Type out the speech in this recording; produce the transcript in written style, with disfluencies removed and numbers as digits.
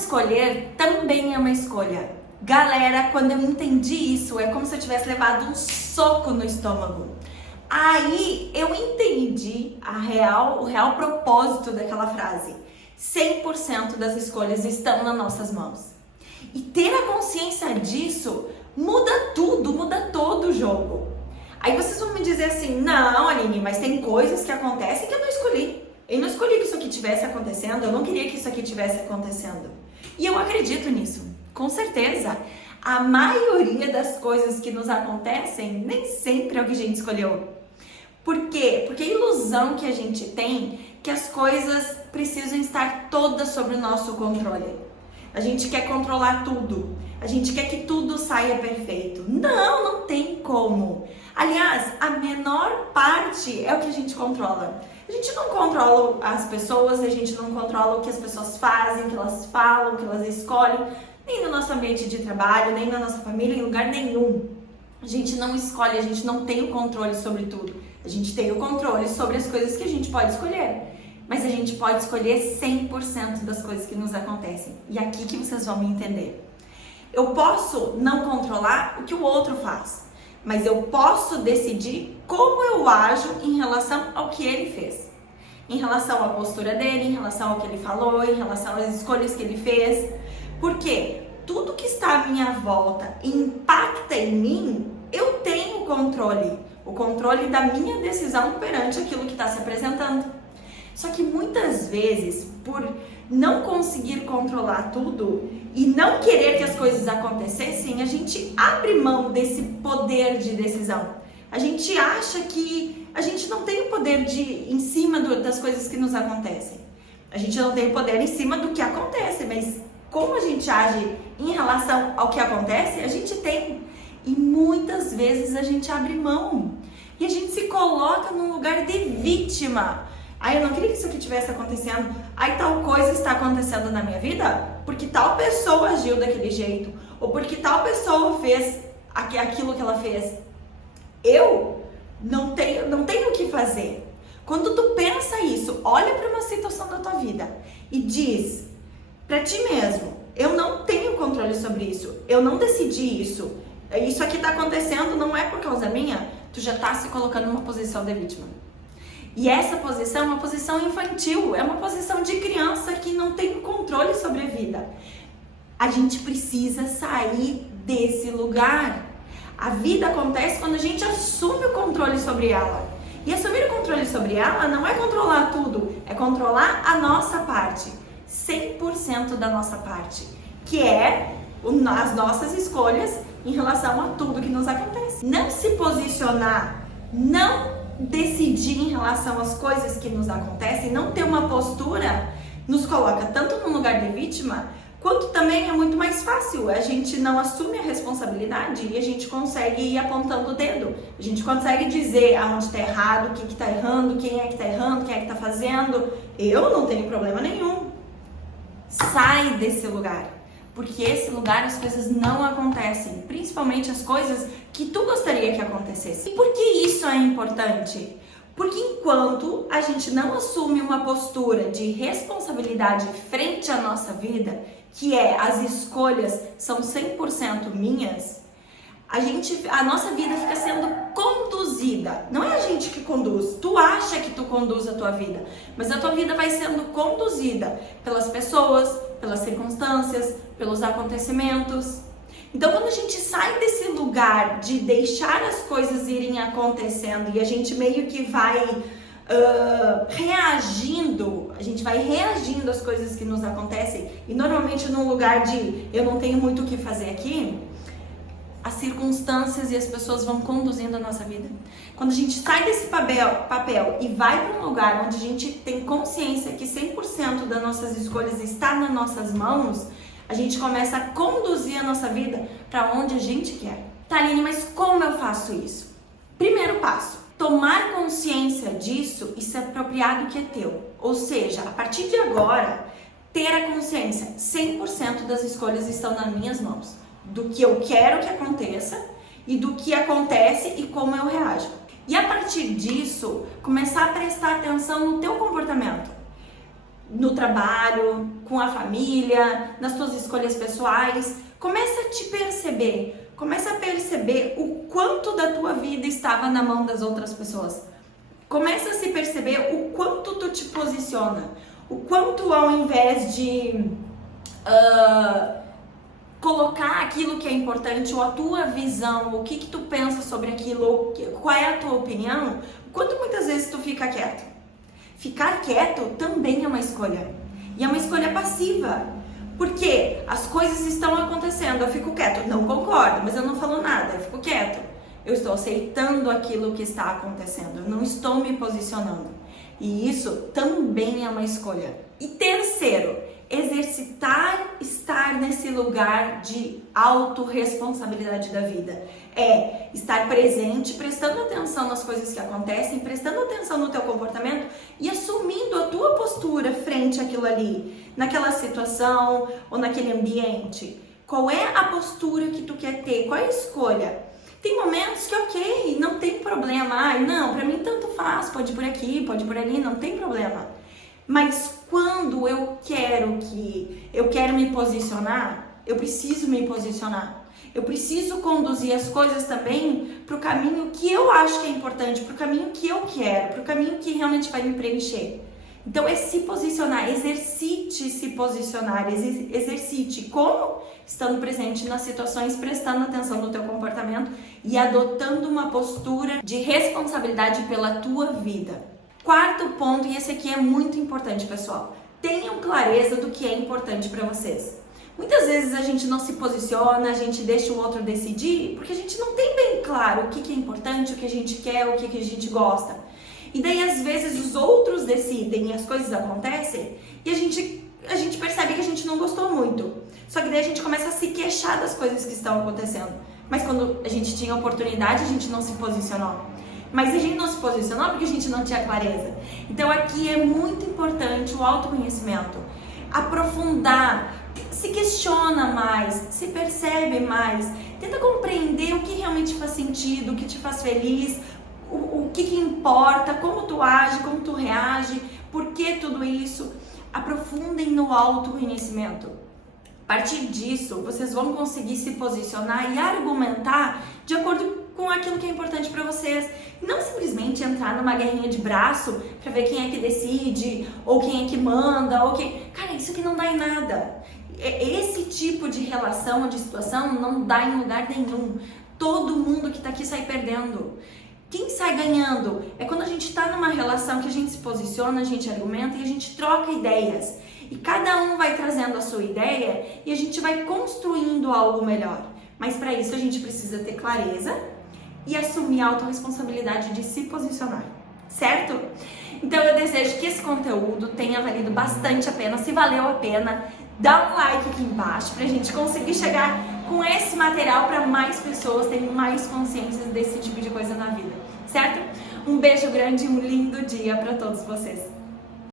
escolher também é uma escolha. Galera, quando eu entendi isso, é como se eu tivesse levado um soco no estômago. Aí eu entendi o real propósito daquela frase. 100% das escolhas estão nas nossas mãos. E ter a consciência disso muda tudo, muda todo o jogo. Aí vocês vão me dizer assim, não, Aline, mas tem coisas que acontecem que eu não escolhi. Eu não escolhi que isso aqui estivesse acontecendo, eu não queria que isso aqui estivesse acontecendo. E eu acredito nisso, com certeza. A maioria das coisas que nos acontecem nem sempre é o que a gente escolheu. Por quê? Porque a ilusão que a gente tem é que as coisas precisam estar todas sob o nosso controle. A gente quer controlar tudo. A gente quer que tudo saia perfeito. Não, não tem como. Aliás, a menor parte é o que a gente controla. A gente não controla as pessoas, a gente não controla o que as pessoas fazem, o que elas falam, o que elas escolhem, nem no nosso ambiente de trabalho, nem na nossa família, em lugar nenhum. A gente não escolhe, a gente não tem o controle sobre tudo. A gente tem o controle sobre as coisas que a gente pode escolher. Mas a gente pode escolher 100% das coisas que nos acontecem. E é aqui que vocês vão me entender. Eu posso não controlar o que o outro faz, mas eu posso decidir como eu ajo em relação ao que ele fez. Em relação à postura dele, em relação ao que ele falou, em relação às escolhas que ele fez. Porque tudo que está à minha volta impacta em mim, eu tenho o controle da minha decisão perante aquilo que está se apresentando. Só que muitas vezes, por não conseguir controlar tudo e não querer que as coisas acontecessem, a gente abre mão desse poder de decisão. A gente acha que a gente não tem o poder em cima das coisas que nos acontecem. A gente não tem o poder em cima do que acontece, mas como a gente age em relação ao que acontece, a gente tem. E muitas vezes a gente abre mão. E a gente se coloca num lugar de vítima. Aí eu não queria que isso aqui estivesse acontecendo. Aí tal coisa está acontecendo na minha vida porque tal pessoa agiu daquele jeito. Ou porque tal pessoa fez aquilo que ela fez. Eu não tenho o que fazer. Quando tu pensa isso, olha para uma situação da tua vida e diz para ti mesmo, eu não tenho controle sobre isso. Eu não decidi isso. Isso aqui está acontecendo não é por causa minha. Tu já está se colocando numa posição de vítima. E essa posição é uma posição infantil, é uma posição de criança que não tem controle sobre a vida. A gente precisa sair desse lugar. A vida acontece quando a gente assume o controle sobre ela. E assumir o controle sobre ela não é controlar tudo, é controlar a nossa parte. 100% da nossa parte, que é as nossas escolhas em relação a tudo que nos acontece. Não se posicionar, não decidir em relação às coisas que nos acontecem, não ter uma postura, nos coloca tanto no lugar de vítima, quanto também é muito mais fácil. A gente não assume a responsabilidade e a gente consegue ir apontando o dedo. A gente consegue dizer aonde está errado, o que está errando, quem é que está errando, quem é que está fazendo. Eu não tenho problema nenhum. Sai desse lugar. Porque esse lugar as coisas não acontecem, principalmente as coisas que tu gostaria que acontecessem. E por que isso é importante? Porque enquanto a gente não assume uma postura de responsabilidade frente à nossa vida, que é as escolhas são 100% minhas, a nossa vida fica sendo conduzida. Não é a gente que conduz. Tu acha que tu conduz a tua vida, mas a tua vida vai sendo conduzida pelas pessoas, pelas circunstâncias, pelos acontecimentos. Então, quando a gente sai desse lugar de deixar as coisas irem acontecendo e a gente meio que vai reagindo, a gente vai reagindo às coisas que nos acontecem e normalmente num lugar de eu não tenho muito o que fazer aqui, as circunstâncias e as pessoas vão conduzindo a nossa vida. Quando a gente sai desse papel e vai para um lugar onde a gente tem consciência que 100% das nossas escolhas está nas nossas mãos, a gente começa a conduzir a nossa vida para onde a gente quer. Tá, Aline, mas como eu faço isso? Primeiro passo, tomar consciência disso e se apropriar do que é teu. Ou seja, a partir de agora, ter a consciência, 100% das escolhas estão nas minhas mãos. Do que eu quero que aconteça e do que acontece e como eu reajo. E a partir disso, começar a prestar atenção no teu comportamento. no trabalho, com a família, nas tuas escolhas pessoais. Começa a te perceber, começa a perceber o quanto da tua vida estava na mão das outras pessoas. Começa a se perceber o quanto tu te posiciona, o quanto ao invés de colocar aquilo que é importante, ou a tua visão, o que tu pensa sobre aquilo, qual é a tua opinião, o quanto muitas vezes tu fica quieto. Ficar quieto também é uma escolha, e é uma escolha passiva, porque as coisas estão acontecendo, eu fico quieto, não concordo, mas eu não falo nada, eu fico quieto. Eu estou aceitando aquilo que está acontecendo, eu não estou me posicionando. E isso também é uma escolha. E terceiro, exercitar estar nesse lugar de autorresponsabilidade da vida. É estar presente, prestando atenção nas coisas que acontecem, prestando atenção no teu comportamento e assumindo a tua postura frente àquilo ali, naquela situação ou naquele ambiente. Qual é a postura que tu quer ter? Qual é a escolha? Tem momentos que ok, não tem problema. Ai, não, pra mim tanto faz, pode ir por aqui, pode ir por ali, não tem problema. Mas quando eu quero me posicionar, eu preciso me posicionar. Eu preciso conduzir as coisas também pro caminho que eu acho que é importante, pro caminho que eu quero, pro caminho que realmente vai me preencher. Então é se posicionar, exercite se posicionar, exercite como? Estando presente nas situações, prestando atenção no teu comportamento e adotando uma postura de responsabilidade pela tua vida. Quarto ponto, e esse aqui é muito importante, pessoal, tenham clareza do que é importante para vocês. Muitas vezes a gente não se posiciona, a gente deixa o outro decidir, porque a gente não tem bem claro o que é importante, o que a gente quer, o que a gente gosta. E daí, às vezes, os outros decidem e as coisas acontecem e a gente percebe que a gente não gostou muito. Só que daí a gente começa a se queixar das coisas que estão acontecendo. Mas quando a gente tinha oportunidade, a gente não se posicionou. Mas a gente não se posicionou porque a gente não tinha clareza. Então, aqui é muito importante o autoconhecimento. Aprofundar, se questiona mais, se percebe mais. Tenta compreender o que realmente faz sentido, o que te faz feliz, o que importa, como tu age, como tu reage, por que tudo isso. Aprofundem no autoconhecimento. A partir disso, vocês vão conseguir se posicionar e argumentar de acordo com aquilo que é importante para vocês. Não simplesmente entrar numa guerrinha de braço para ver quem é que decide, ou quem é que manda, ou quem... Cara, isso aqui não dá em nada. Esse tipo de relação ou de situação não dá em lugar nenhum. Todo mundo que tá aqui sai perdendo. Quem sai ganhando é quando a gente está numa relação que a gente se posiciona, a gente argumenta e a gente troca ideias. E cada um vai trazendo a sua ideia e a gente vai construindo algo melhor. Mas para isso a gente precisa ter clareza e assumir a autorresponsabilidade de se posicionar, certo? Então eu desejo que esse conteúdo tenha valido bastante a pena. Se valeu a pena, dá um like aqui embaixo pra gente conseguir chegar com esse material para mais pessoas terem mais consciência desse tipo de coisa na vida, certo? Um beijo grande e um lindo dia para todos vocês.